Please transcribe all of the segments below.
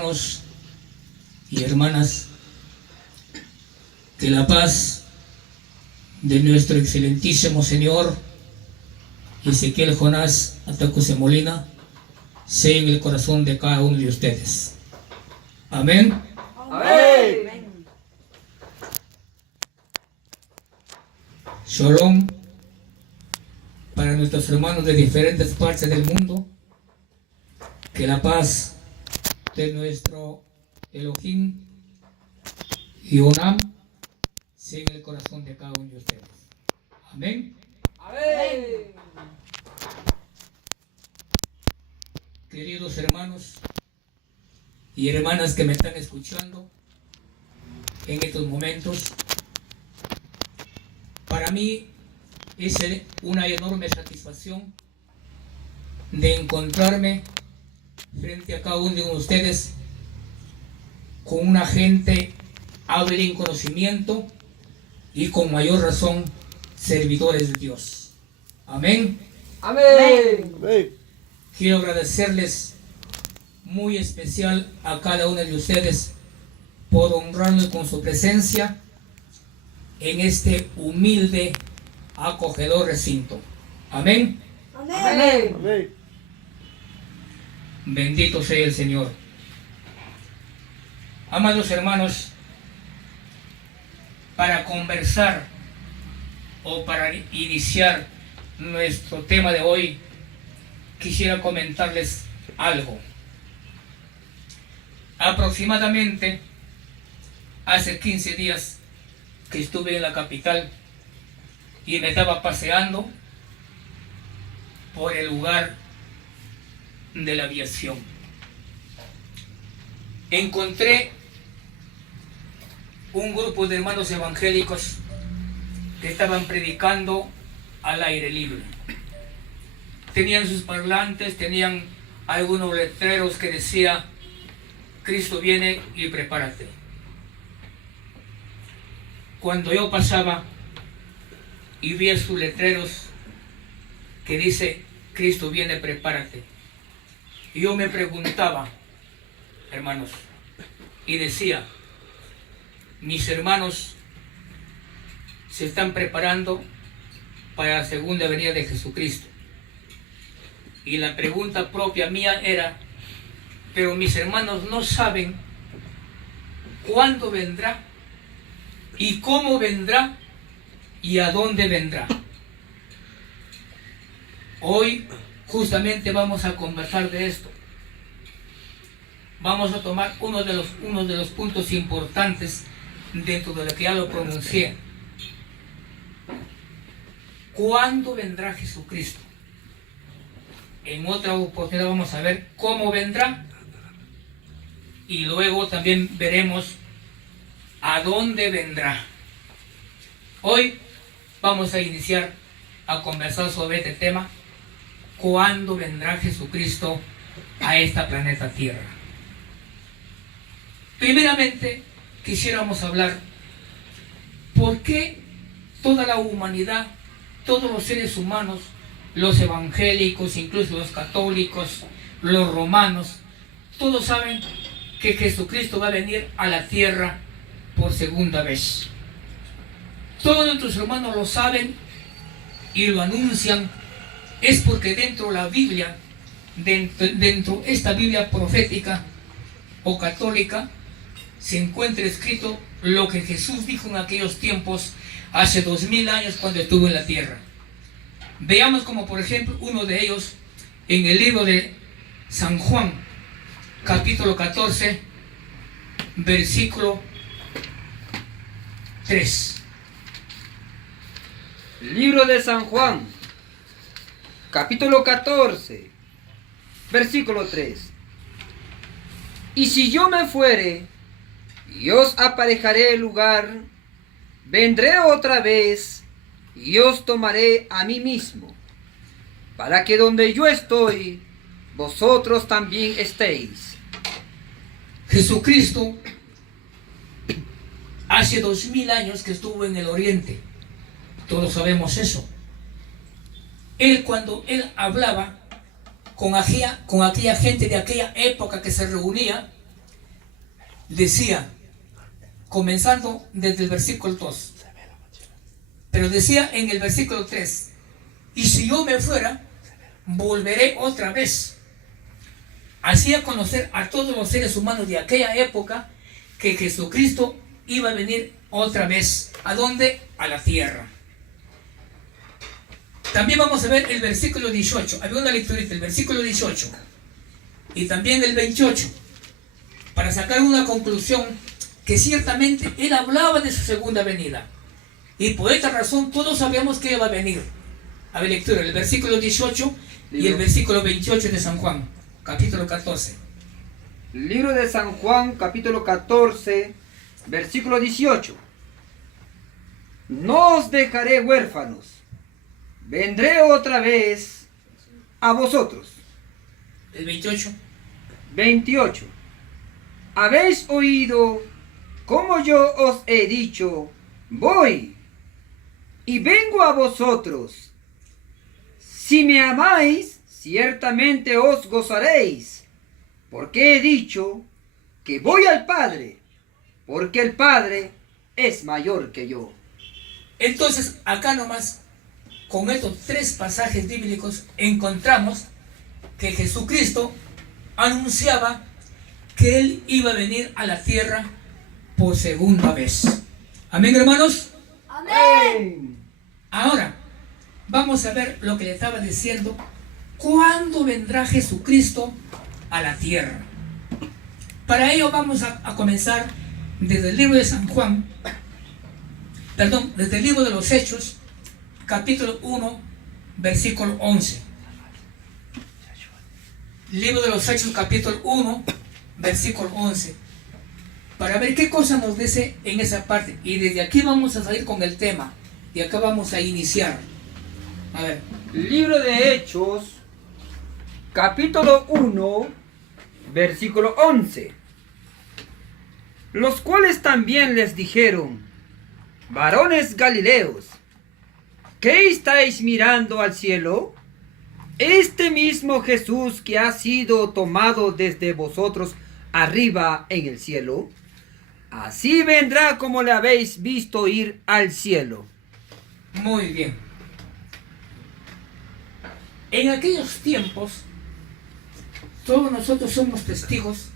Hermanos y hermanas, que la paz de nuestro excelentísimo Señor Ezequiel Jonás Atacuse Molina sea en el corazón de cada uno de ustedes. Amén. Amén. Shalom para nuestros hermanos de diferentes partes del mundo. Que la paz de nuestro Elohim y Onam sea en el corazón de cada uno de ustedes. Amén. Amén. Queridos hermanos y hermanas que me están escuchando en estos momentos, para mí es una enorme satisfacción de encontrarme frente a cada uno de ustedes con una gente hábil en conocimiento y con mayor razón servidores de Dios. Amén. Amén. Quiero agradecerles muy especial a cada uno de ustedes por honrarnos con su presencia en este humilde, acogedor recinto. Amén. Amén. Bendito sea el Señor. Amados hermanos, para conversar o para iniciar nuestro tema de hoy, quisiera comentarles algo. Aproximadamente hace 15 días que estuve en la capital y me estaba paseando por el lugar de la aviación. Encontré un grupo de hermanos evangélicos que estaban predicando al aire libre. Tenían sus parlantes, tenían algunos letreros que decía: Cristo viene y prepárate. Cuando yo pasaba y vi sus letreros que dice Cristo viene, prepárate, y yo me preguntaba, hermanos, y decía: mis hermanos se están preparando para la segunda venida de Jesucristo. Y la pregunta propia mía era: pero mis hermanos no saben cuándo vendrá, y cómo vendrá, y a dónde vendrá. Hoy justamente vamos a conversar de esto. Vamos a tomar uno de los puntos importantes dentro de lo que ya lo pronuncié. ¿Cuándo vendrá Jesucristo? En otra oportunidad vamos a ver cómo vendrá, y luego también veremos a dónde vendrá. Hoy vamos a iniciar a conversar sobre este tema: ¿cuándo vendrá Jesucristo a esta planeta Tierra? Primeramente, quisiéramos hablar por qué toda la humanidad, todos los seres humanos, los evangélicos, incluso los católicos, los romanos, todos saben que Jesucristo va a venir a la tierra por segunda vez. Todos nuestros hermanos lo saben y lo anuncian. Es porque dentro de la Biblia, dentro de esta Biblia profética o católica, se encuentra escrito lo que Jesús dijo en aquellos tiempos, hace 2000 años, cuando estuvo en la tierra. Veamos como por ejemplo uno de ellos en el libro de San Juan, capítulo 14, versículo 3. Libro de San Juan, capítulo 14, versículo 3. Y si yo me fuere y os aparejaré el lugar, vendré otra vez y os tomaré a mí mismo, para que donde yo estoy, vosotros también estéis. Jesucristo hace 2000 años que estuvo en el oriente. Todos sabemos eso. Cuando él hablaba con aquella gente de aquella época que se reunía, decía, comenzando desde el versículo 2, pero decía en el versículo 3, y si yo me fuera, volveré otra vez. Hacía conocer a todos los seres humanos de aquella época que Jesucristo iba a venir otra vez. ¿A dónde? A la tierra. También vamos a ver el versículo 18. Había una lecturita, el versículo 18 y también el 28, para sacar una conclusión que ciertamente él hablaba de su segunda venida. Y por esta razón todos sabíamos que iba a venir. A ver, lectura, el versículo 18 y el versículo 28 de San Juan, capítulo 14. Libro de San Juan, capítulo 14, versículo 18. No os dejaré huérfanos, vendré otra vez a vosotros. El 28. 28. Habéis oído como yo os he dicho, voy y vengo a vosotros. Si me amáis, ciertamente os gozaréis, porque he dicho que voy al Padre, porque el Padre es mayor que yo. Entonces, acá nomás, con estos tres pasajes bíblicos, encontramos que Jesucristo anunciaba que Él iba a venir a la tierra por segunda vez. Amén, hermanos. Amén. Ahora, vamos a ver lo que le estaba diciendo. ¿Cuándo vendrá Jesucristo a la tierra? Para ello vamos a comenzar desde el libro de San Juan, desde el libro de los Hechos, capítulo 1, versículo 11. Libro de los Hechos, capítulo 1, versículo 11. Para ver qué cosa nos dice en esa parte. Y desde aquí vamos a salir con el tema. Y acá vamos a iniciar. A ver. Libro de Hechos, capítulo 1, versículo 11. Los cuales también les dijeron, varones galileos, ¿qué estáis mirando al cielo? Este mismo Jesús que ha sido tomado desde vosotros arriba en el cielo, así vendrá como le habéis visto ir al cielo. Muy bien. En aquellos tiempos, todos nosotros somos testigos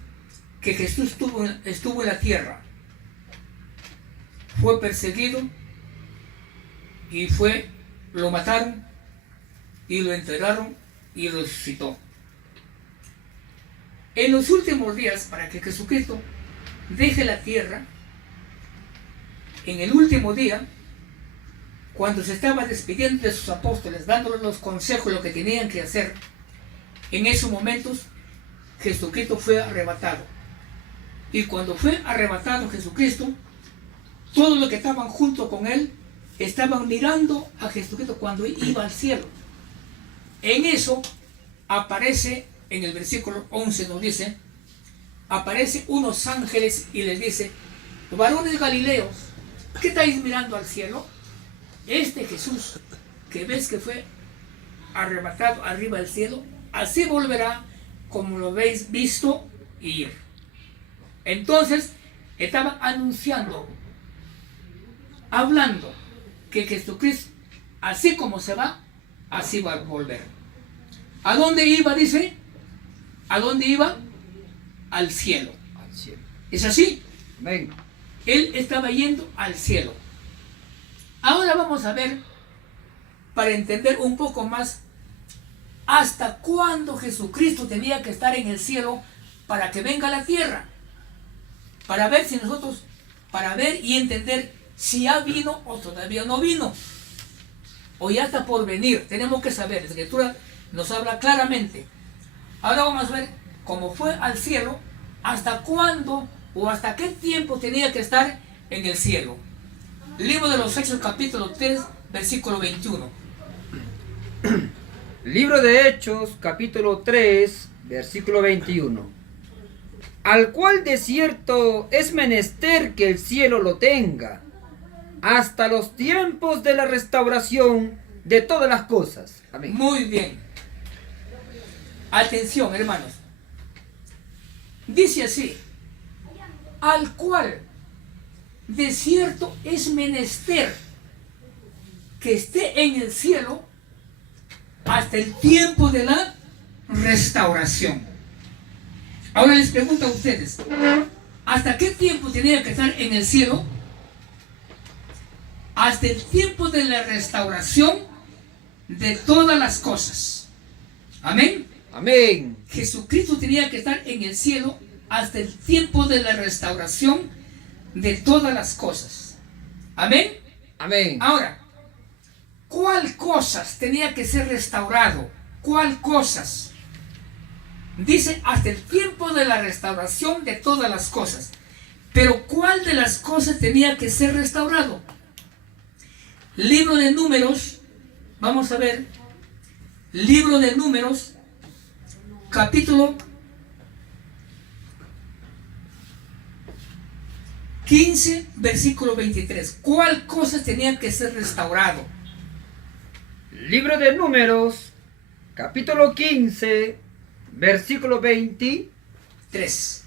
que Jesús estuvo en la tierra. Fue perseguido y lo mataron y lo enterraron y lo resucitó. En los últimos días, para que Jesucristo deje la tierra, en el último día, cuando se estaba despidiendo de sus apóstoles, dándoles los consejos, lo que tenían que hacer, en esos momentos Jesucristo fue arrebatado. Y cuando fue arrebatado Jesucristo, todos los que estaban junto con él estaban mirando a Jesucristo cuando iba al cielo. En eso aparece, en el versículo 11 nos dice, aparece unos ángeles y les dice, varones galileos, ¿qué estáis mirando al cielo? Este Jesús que ves que fue arrebatado arriba del cielo, así volverá como lo habéis visto ir. Entonces estaban anunciando, hablando que Jesucristo, así como se va, así va a volver. ¿A dónde iba? Dice. ¿A dónde iba? Al cielo. Al cielo. ¿Es así? Amén. Él estaba yendo al cielo. Ahora vamos a ver, para entender un poco más, hasta cuándo Jesucristo tenía que estar en el cielo para que venga a la tierra. Para ver si nosotros, para ver y entender si ya vino o todavía no vino. O ya está por venir. Tenemos que saber, la Escritura nos habla claramente. Ahora vamos a ver cómo fue al cielo, hasta cuándo o hasta qué tiempo tenía que estar en el cielo. Libro de los Hechos, capítulo 3, versículo 21. Libro de Hechos, capítulo 3, versículo 21. Al cual de cierto es menester que el cielo lo tenga, hasta los tiempos de la restauración de todas las cosas. Amén. Muy bien. Atención, hermanos. Dice así, al cual de cierto es menester que esté en el cielo hasta el tiempo de la restauración. Ahora les pregunto a ustedes, ¿hasta qué tiempo tenía que estar en el cielo? Hasta el tiempo de la restauración de todas las cosas. Amén. Amén. Jesucristo tenía que estar en el cielo hasta el tiempo de la restauración de todas las cosas. Amén. Amén. Ahora, ¿cuál cosas tenía que ser restaurado? ¿Cuál cosas? Dice hasta el tiempo de la restauración de todas las cosas. Pero ¿cuál de las cosas tenía que ser restaurado? Libro de Números, vamos a ver, Libro de Números, capítulo 15, versículo 23. ¿Cuál cosa tenía que ser restaurado? Libro de Números, capítulo 15, versículo 23.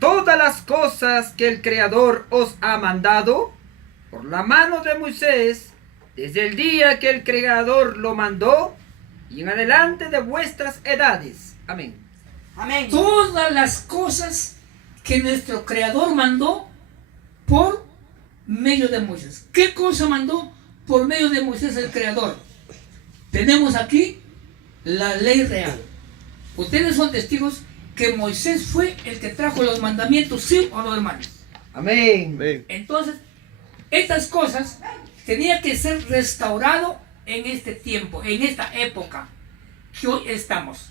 Todas las cosas que el Creador os ha mandado por la mano de Moisés, desde el día que el Creador lo mandó, y en adelante de vuestras edades. Amén. Amén. Todas las cosas que nuestro Creador mandó por medio de Moisés. ¿Qué cosa mandó por medio de Moisés el Creador? Tenemos aquí la ley real. Ustedes son testigos que Moisés fue el que trajo los mandamientos, ¿sí o no, hermanos? Amén. Entonces, estas cosas tenían que ser restaurado en este tiempo, en esta época que hoy estamos.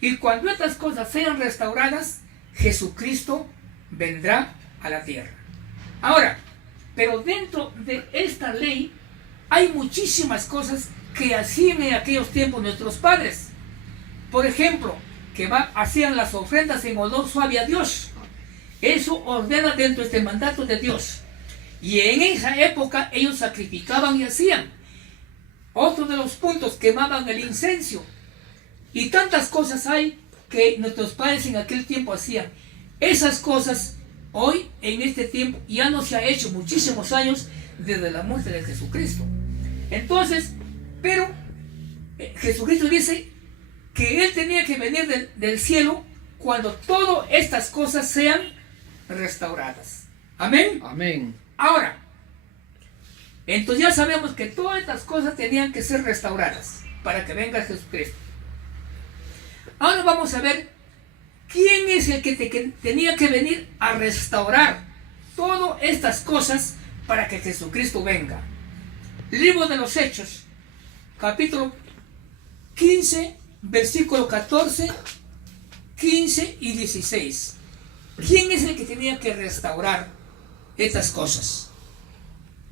Y cuando estas cosas sean restauradas, Jesucristo vendrá a la tierra. Ahora, pero dentro de esta ley hay muchísimas cosas que hacían en aquellos tiempos nuestros padres. Por ejemplo, que hacían las ofrendas en olor suave a Dios. Eso ordena dentro de este mandato de Dios. Y en esa época ellos sacrificaban y hacían. Otro de los puntos, quemaban el incienso. Y tantas cosas hay que nuestros padres en aquel tiempo hacían. Esas cosas hoy, en este tiempo, ya no se ha hecho muchísimos años desde la muerte de Jesucristo. Entonces, pero Jesucristo dice que Él tenía que venir del cielo cuando todas estas cosas sean restauradas. Amén. Amén. Ahora, entonces ya sabemos que todas estas cosas tenían que ser restauradas para que venga Jesucristo. Ahora vamos a ver quién es el que tenía que venir a restaurar todas estas cosas para que Jesucristo venga. Libro de los Hechos, capítulo 15, versículo 14, 15 y 16. ¿Quién es el que tenía que restaurar estas cosas?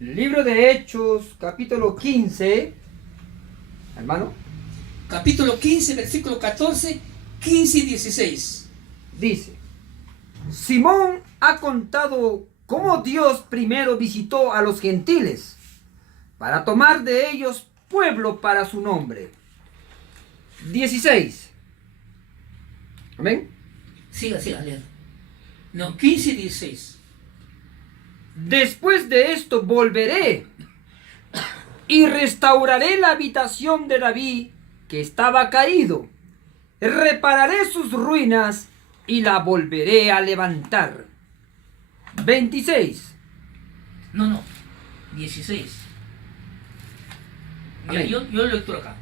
Libro de Hechos, capítulo 15, hermano. Capítulo 15, versículo 14, 15 y 16. Dice: Simón ha contado cómo Dios primero visitó a los gentiles para tomar de ellos pueblo para su nombre. 16. Amén. Siga, lea. No, 15 y 16. Después de esto volveré y restauraré la habitación de David que estaba caído. Repararé sus ruinas y la volveré a levantar. 26. No, 16. Mira, Amén. yo lecturo acá.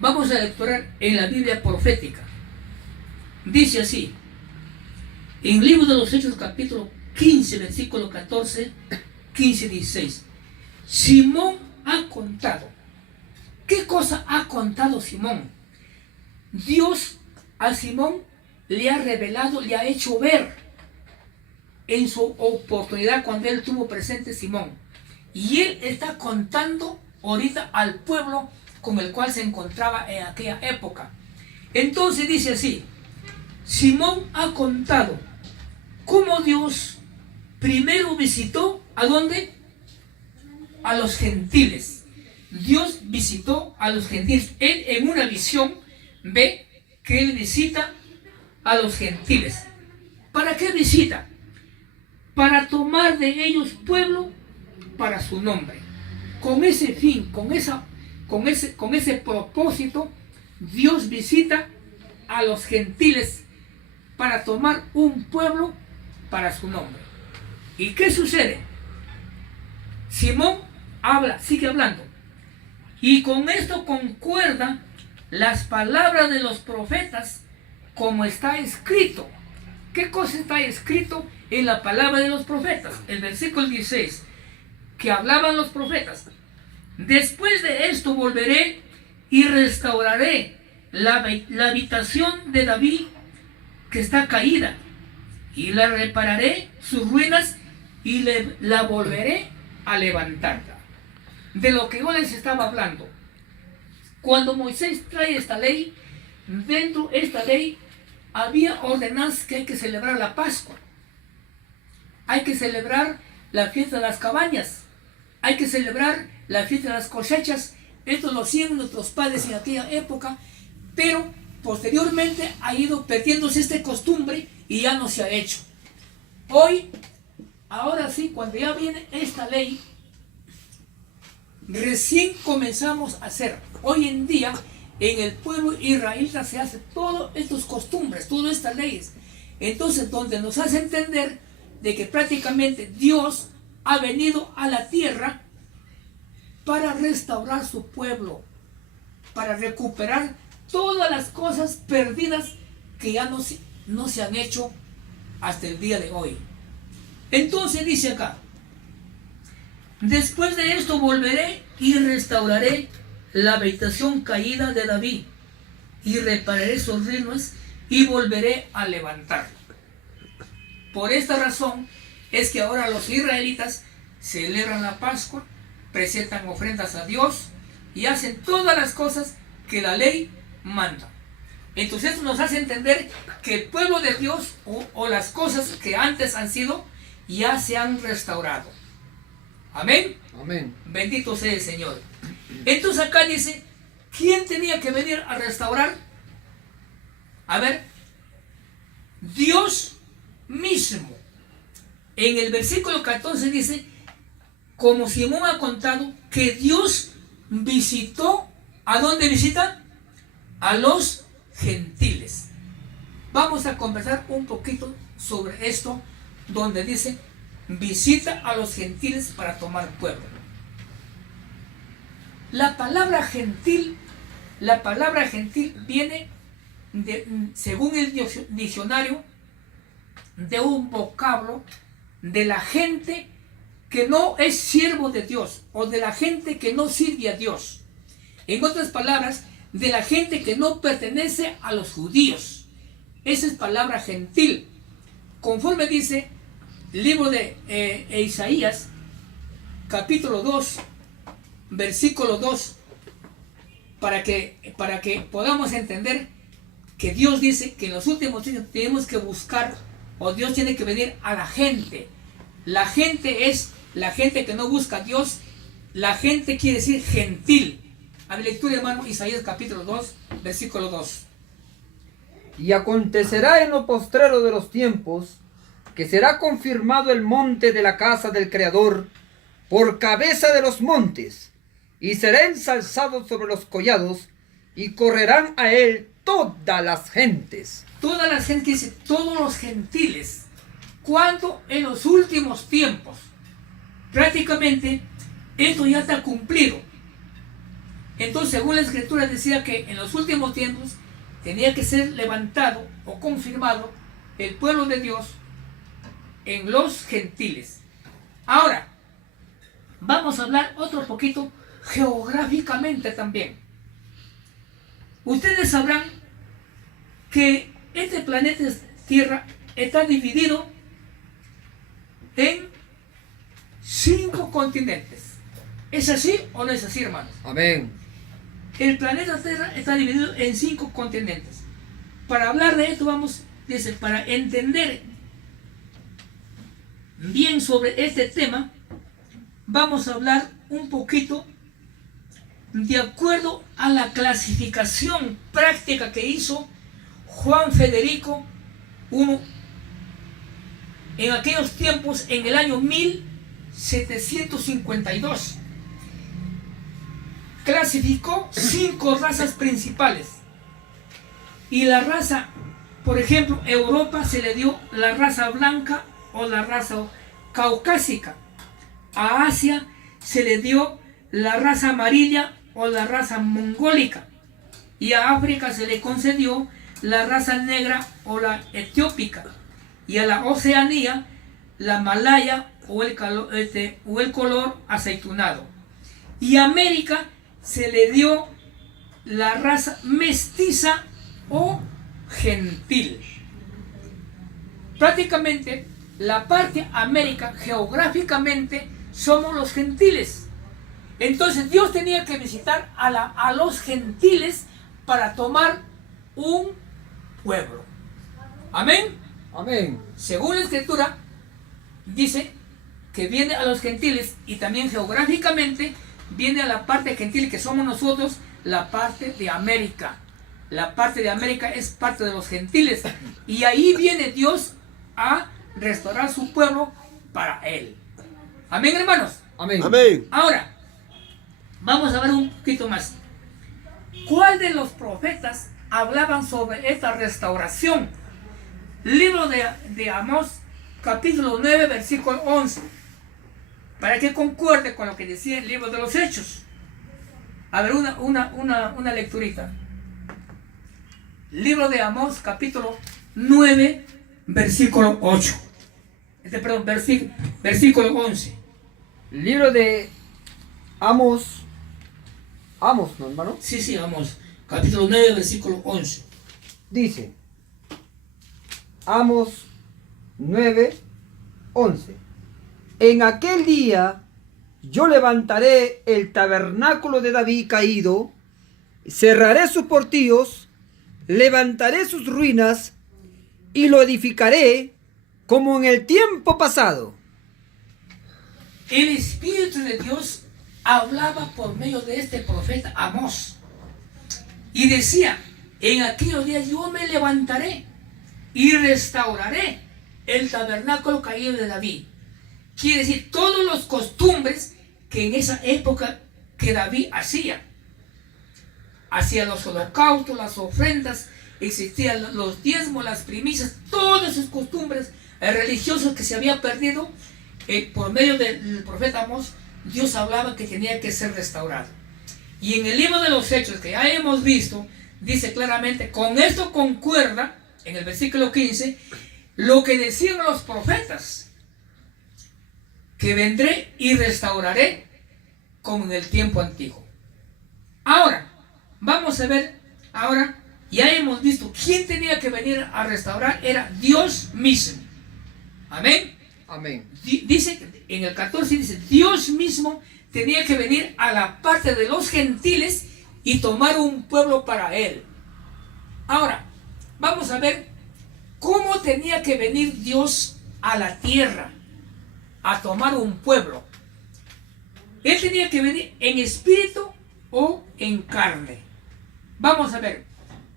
Vamos a lecturar en la Biblia profética. Dice así, en Libro de los Hechos, capítulo 15, versículo 14, 15 y 16. Simón ha contado. ¿Qué cosa ha contado Simón? Dios a Simón le ha revelado, le ha hecho ver en su oportunidad cuando él tuvo presente Simón. Y él está contando ahorita al pueblo con el cual se encontraba en aquella época. Entonces dice así, Simón ha contado cómo Dios primero visitó, ¿a dónde? A los gentiles. Dios visitó a los gentiles. Él en una visión ve que él visita a los gentiles. ¿Para qué visita? Para tomar de ellos pueblo para su nombre. Con ese fin, con ese propósito, Dios visita a los gentiles para tomar un pueblo para su nombre. ¿Y qué sucede? Simón habla, sigue hablando. Y con esto concuerdan las palabras de los profetas como está escrito. ¿Qué cosa está escrito en la palabra de los profetas? El versículo 16, que hablaban los profetas. Después de esto volveré y restauraré la habitación de David que está caída, y la repararé sus ruinas y la volveré a levantar. De lo que yo les estaba hablando. Cuando Moisés trae esta ley, dentro de esta ley había ordenanzas que hay que celebrar la Pascua, hay que celebrar la fiesta de las cabañas, hay que celebrar la fiesta de las cosechas. Esto lo hacían nuestros padres en aquella época, pero posteriormente ha ido perdiéndose esta costumbre y ya no se ha hecho. Hoy, ahora sí, cuando ya viene esta ley, recién comenzamos a hacer. Hoy en día, en el pueblo israelita se hace todas estas costumbres, todas estas leyes. Entonces, donde nos hace entender de que prácticamente Dios ha venido a la tierra para restaurar su pueblo, para recuperar todas las cosas perdidas que ya no se han hecho hasta el día de hoy. Entonces dice acá: después de esto volveré y restauraré la habitación caída de David, y repararé sus ruinas y volveré a levantarlo. Por esta razón es que ahora los israelitas celebran la Pascua, presentan ofrendas a Dios y hacen todas las cosas que la ley manda. Entonces eso nos hace entender que el pueblo de Dios o las cosas que antes han sido ya se han restaurado. Amén. Amén. Bendito sea el Señor. Entonces acá dice, ¿quién tenía que venir a restaurar? A ver, Dios mismo. En el versículo 14 dice, como Simón ha contado, que Dios visitó, ¿a dónde visita? A los gentiles. Vamos a conversar un poquito sobre esto, donde dice, visita a los gentiles para tomar pueblo. La palabra gentil viene según el diccionario, de un vocablo de la gente que no es siervo de Dios, o de la gente que no sirve a Dios. En otras palabras, de la gente que no pertenece a los judíos. Esa es palabra gentil. Conforme dice el libro de Isaías, capítulo 2, versículo 2, para que podamos entender que Dios dice que en los últimos días tenemos que buscar, o Dios tiene que venir a la gente. La gente es la gente que no busca a Dios. La gente quiere decir gentil. A mi lectura, hermano, Isaías capítulo 2, versículo 2. Y acontecerá en lo postrero de los tiempos, que será confirmado el monte de la casa del Creador por cabeza de los montes, y será ensalzado sobre los collados, y correrán a él todas las gentes. Todas las gentes, dice, todos los gentiles. ¿Cuándo? En los últimos tiempos. Prácticamente esto ya está cumplido. Entonces, según la Escritura decía que en los últimos tiempos tenía que ser levantado o confirmado el pueblo de Dios en los gentiles. Ahora, vamos a hablar otro poquito geográficamente también. Ustedes sabrán que este planeta Tierra está dividido en 5 continentes. ¿Es así o no es así, hermanos? Amén. El planeta Tierra está dividido en 5 continentes. Para hablar de esto dice, para entender bien sobre este tema, vamos a hablar un poquito de acuerdo a la clasificación práctica que hizo Juan Federico I en aquellos tiempos, en el año 1752, clasificó 5 razas principales. Y la raza, por ejemplo, Europa se le dio la raza blanca o la raza caucásica. A Asia se le dio la raza amarilla o la raza mongólica. Y a África se le concedió la raza negra o la etiópica. Y a la Oceanía la malaya o el color aceitunado. Y a América se le dio la raza mestiza o gentil. Prácticamente la parte América geográficamente somos los gentiles. Entonces Dios tenía que visitar a los gentiles para tomar un pueblo. Amén. Amén. Según la escritura dice que viene a los gentiles, y también geográficamente viene a la parte gentil que somos nosotros, la parte de América. La parte de América es parte de los gentiles, y ahí viene Dios a restaurar su pueblo para él. Amén, hermanos. Amén. Amén. Ahora vamos a ver un poquito más. ¿Cuál de los profetas hablaban sobre esta restauración? Libro de Amós, capítulo 9, versículo 11. Para que concuerde con lo que decía el libro de los Hechos. A ver, una lecturita. Libro de Amós, capítulo 9, versículo 8. Perdón, versículo 11. Libro de Amós. Amós, ¿no, hermano? Sí, Amós, capítulo 9, versículo 11. Dice, Amós 9, 11. En aquel día yo levantaré el tabernáculo de David caído, cerraré sus portillos, levantaré sus ruinas y lo edificaré como en el tiempo pasado. El Espíritu de Dios hablaba por medio de este profeta Amós y decía: en aquellos días yo me levantaré y restauraré el tabernáculo caído de David. Quiere decir, todas las costumbres que en esa época que David hacía los holocaustos, las ofrendas, existían los diezmos, las primicias, todas esas costumbres religiosas que se había perdido, por medio del profeta Amós, Dios hablaba que tenía que ser restaurado. Y en el libro de los Hechos que ya hemos visto, dice claramente, con esto concuerda, en el versículo 15, lo que decían los profetas, que vendré y restauraré como en el tiempo antiguo. Ahora, vamos a ver, ya hemos visto quién tenía que venir a restaurar, era Dios mismo. Amén. Amén. Dice, en el 14 dice, Dios mismo tenía que venir a la parte de los gentiles y tomar un pueblo para él. Ahora, vamos a ver cómo tenía que venir Dios a la tierra a tomar un pueblo. Él tenía que venir en espíritu o en carne. Vamos a ver,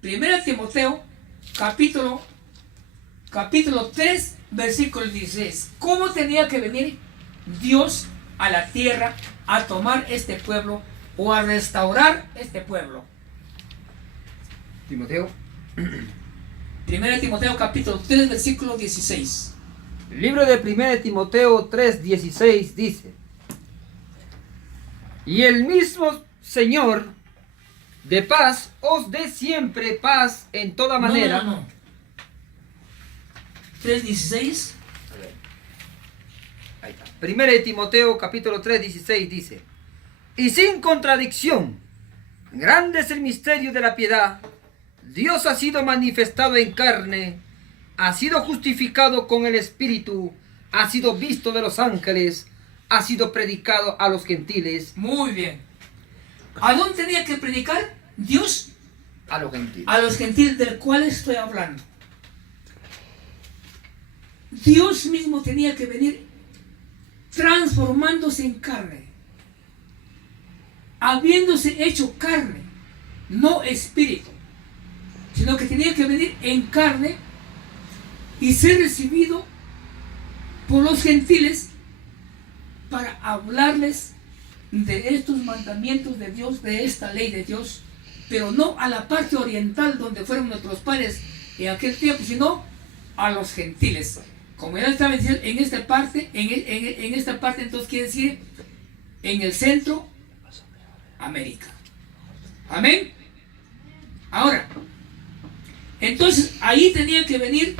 1 Timoteo, capítulo 3, versículo 16. ¿Cómo tenía que venir Dios a la tierra a tomar este pueblo o a restaurar este pueblo? Timoteo. 1 Timoteo, capítulo 3, versículo 16. El libro de 1 Timoteo 3:16 dice: y el mismo Señor de paz os dé siempre paz en toda manera. No. 3:16. Ahí está. 1 Timoteo capítulo 3:16 dice: y sin contradicción, grande es el misterio de la piedad. Dios ha sido manifestado en carne, ha sido justificado con el Espíritu, ha sido visto de los ángeles, ha sido predicado a los gentiles. Muy bien. ¿A dónde tenía que predicar Dios? A los gentiles. A los gentiles, del cual estoy hablando. Dios mismo tenía que venir transformándose en carne, habiéndose hecho carne, no espíritu, sino que tenía que venir en carne y ser recibido por los gentiles para hablarles de estos mandamientos de Dios, de esta ley de Dios, pero no a la parte oriental donde fueron nuestros padres en aquel tiempo, sino a los gentiles. Como ya estaba diciendo, en esta parte, en esta parte entonces quiere decir en el centro América. Amén. Ahora, entonces ahí tenía que venir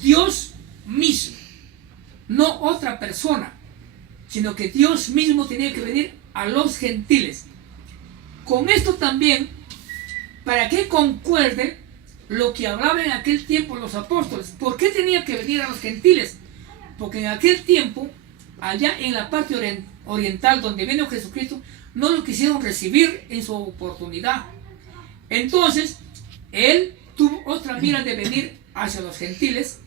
Dios mismo, no otra persona, sino que Dios mismo tenía que venir a los gentiles. Con esto también, para que concuerde lo que hablaban en aquel tiempo los apóstoles. ¿Por qué tenía que venir a los gentiles? Porque en aquel tiempo, allá en la parte oriental donde vino Jesucristo, no lo quisieron recibir en su oportunidad. Entonces, él tuvo otra mira de venir hacia los gentiles,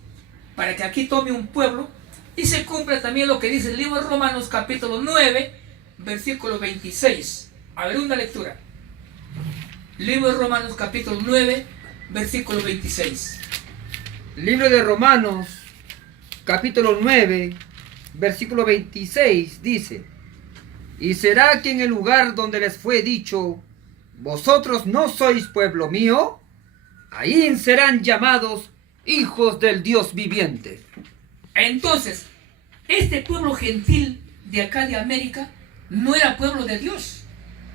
para que aquí tome un pueblo, y se cumple también lo que dice el libro de Romanos capítulo 9, versículo 26. A ver, una lectura. Libro de Romanos capítulo 9, versículo 26. Libro de Romanos, capítulo 9, versículo 26, dice: Y será que en el lugar donde les fue dicho, vosotros no sois pueblo mío, ahí serán llamados hijos del Dios viviente. Entonces, este pueblo gentil de acá de América no era pueblo de Dios,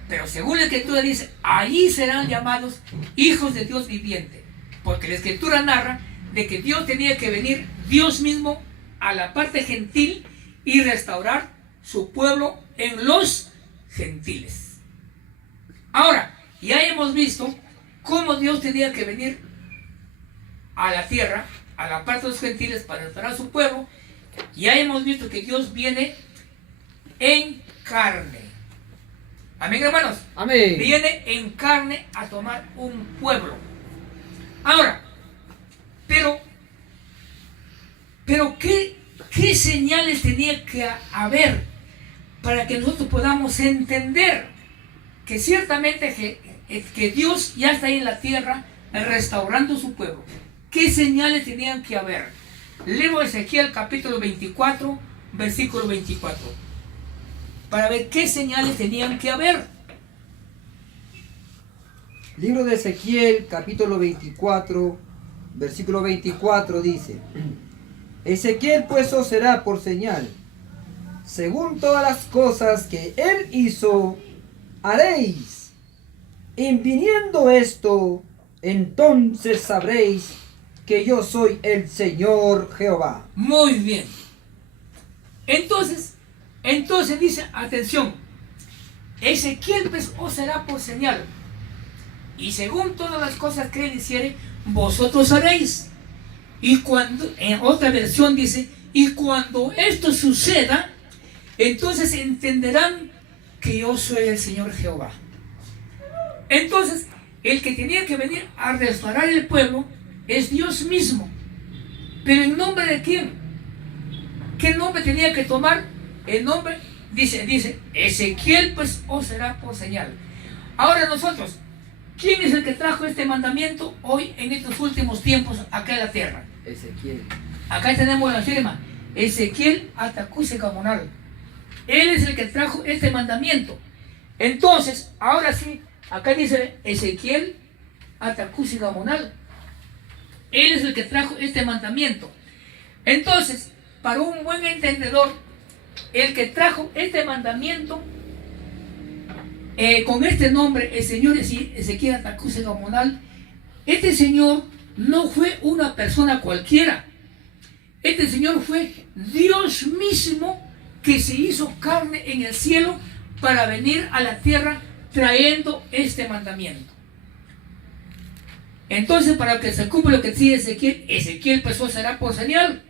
pero según la Escritura dice, allí serán llamados hijos de Dios viviente, porque la Escritura narra de que Dios tenía que venir, Dios mismo, a la parte gentil y restaurar su pueblo en los gentiles. Ahora, ya hemos visto cómo Dios tenía que venir a la tierra, a la parte de los gentiles para restaurar su pueblo. Ya hemos visto que Dios viene en carne. Amén, hermanos. Amén. Viene en carne a tomar un pueblo. Ahora, pero ¿qué señales tenía que haber para que nosotros podamos entender que ciertamente que Dios ya está ahí en la tierra restaurando su pueblo? ¿Qué señales tenían que haber? Libro de Ezequiel capítulo 24, versículo 24. Para ver qué señales tenían que haber. Libro de Ezequiel, capítulo 24, versículo 24 dice: Ezequiel pues os será por señal, según todas las cosas que él hizo, haréis. En viniendo esto, entonces sabréis que yo soy el Señor Jehová. Muy bien. Entonces dice, atención, Ezequiel pues os será por señal, y según todas las cosas que él hiciere, vosotros haréis. Y cuando, en otra versión dice, y cuando esto suceda, entonces entenderán que yo soy el Señor Jehová. Entonces, el que tenía que venir a restaurar el pueblo es Dios mismo. ¿Pero en nombre de quién? ¿Qué nombre tenía que tomar? El nombre, dice, Ezequiel pues os será por señal. Ahora nosotros, ¿quién es el que trajo este mandamiento hoy en estos últimos tiempos acá en la tierra? Ezequiel. Acá tenemos la firma, Ezequiel Atacuse Gamonal. Él es el que trajo este mandamiento. Entonces, ahora sí, acá dice Ezequiel Atacuse Gamonal. Él es el que trajo este mandamiento. Entonces, para un buen entendedor, el que trajo este mandamiento con este nombre, el señor Ezequiel Atacuse Gamonal, este señor no fue una persona cualquiera. Este señor fue Dios mismo que se hizo carne en el cielo para venir a la tierra trayendo este mandamiento. Entonces, para que se cumpla lo que dice Ezequiel, Ezequiel pues os será por señal.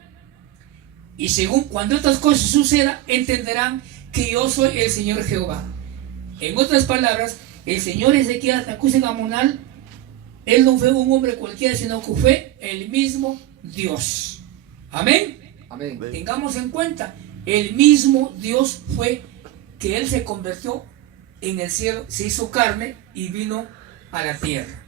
Y según cuando estas cosas sucedan, entenderán que yo soy el Señor Jehová. En otras palabras, el Señor Ezequiel Atacuse Gamonal, él no fue un hombre cualquiera, sino que fue el mismo Dios. Amén. Amén. Tengamos en cuenta, el mismo Dios fue que él se convirtió en el cielo, se hizo carne y vino a la tierra.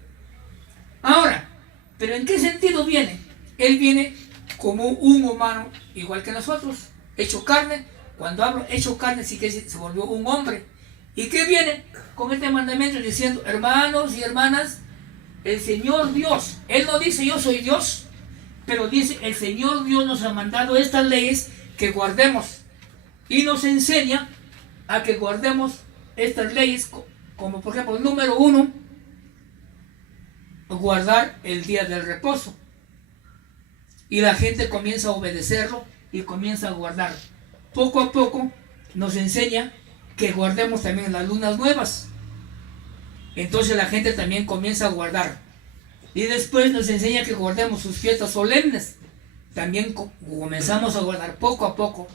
Ahora, ¿pero en qué sentido viene? Él viene como un humano igual que nosotros, hecho carne. Cuando hablo hecho carne, sí que se volvió un hombre. ¿Y qué viene con este mandamiento? Diciendo, hermanos y hermanas, el Señor Dios, Él no dice yo soy Dios, pero dice el Señor Dios nos ha mandado estas leyes que guardemos. Y nos enseña a que guardemos estas leyes, como por ejemplo, número 1, guardar el día del reposo. Y la gente comienza a obedecerlo y comienza a guardar. Poco a poco nos enseña que guardemos también las lunas nuevas. Entonces la gente también comienza a guardar. Y después nos enseña que guardemos sus fiestas solemnes. También comenzamos a guardar poco a poco.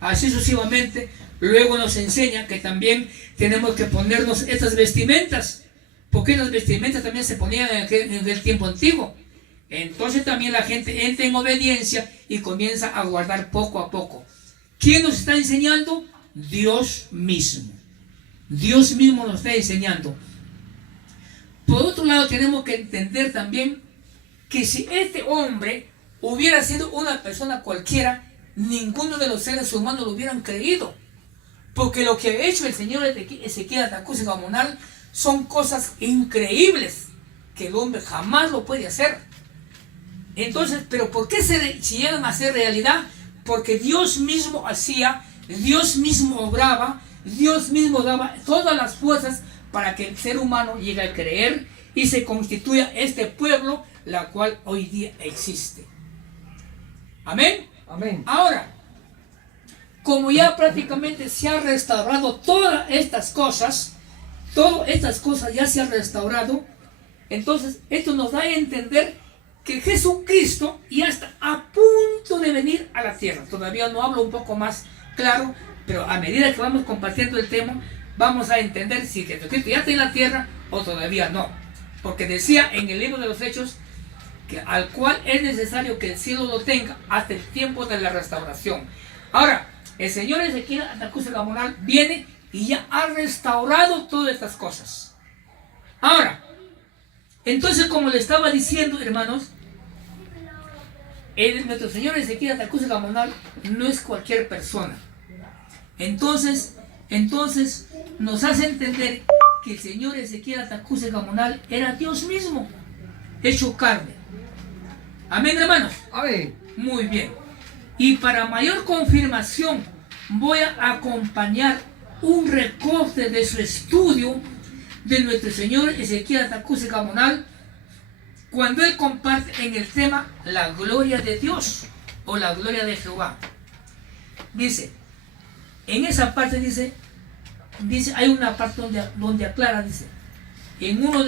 Así sucesivamente. Luego nos enseña que también tenemos que ponernos estas vestimentas. Porque las vestimentas también se ponían en el tiempo antiguo. Entonces también la gente entra en obediencia y comienza a guardar poco a poco. ¿Quién nos está enseñando? Dios mismo. Dios mismo nos está enseñando. Por otro lado, tenemos que entender también que si este hombre hubiera sido una persona cualquiera, ninguno de los seres humanos lo hubieran creído. Porque lo que ha hecho el señor Ezequiel Atacuza Gamonal son cosas increíbles que el hombre jamás lo puede hacer. Entonces, ¿pero por qué si llegan a ser realidad? Porque Dios mismo hacía, Dios mismo obraba, Dios mismo daba todas las fuerzas para que el ser humano llegue a creer y se constituya este pueblo, la cual hoy día existe. Amén. Amén. Ahora, como ya prácticamente se ha restaurado todas estas cosas ya se han restaurado, entonces esto nos da a entender que Jesucristo ya está a punto de venir a la tierra. Todavía no hablo un poco más claro, pero a medida que vamos compartiendo el tema, vamos a entender si Jesucristo ya está en la tierra o todavía no. Porque decía en el libro de los Hechos que al cual es necesario que el cielo lo tenga hasta el tiempo de la restauración. Ahora, el señor Ezequiel Atacuza Gamonal viene y ya ha restaurado todas estas cosas. Ahora, entonces, como le estaba diciendo, hermanos, nuestro señor Ezequiel Atacuza Gamonal no es cualquier persona. Entonces nos hace entender que el señor Ezequiel Atacuza Gamonal era Dios mismo, hecho carne. Amén, hermanos. Amén. Muy bien. Y para mayor confirmación voy a acompañar un recorte de su estudio de nuestro señor Ezequiel Atacuza Gamonal cuando él comparte en el tema la gloria de Dios o la gloria de Jehová. Dice, en esa parte dice hay una parte donde aclara, dice, en uno de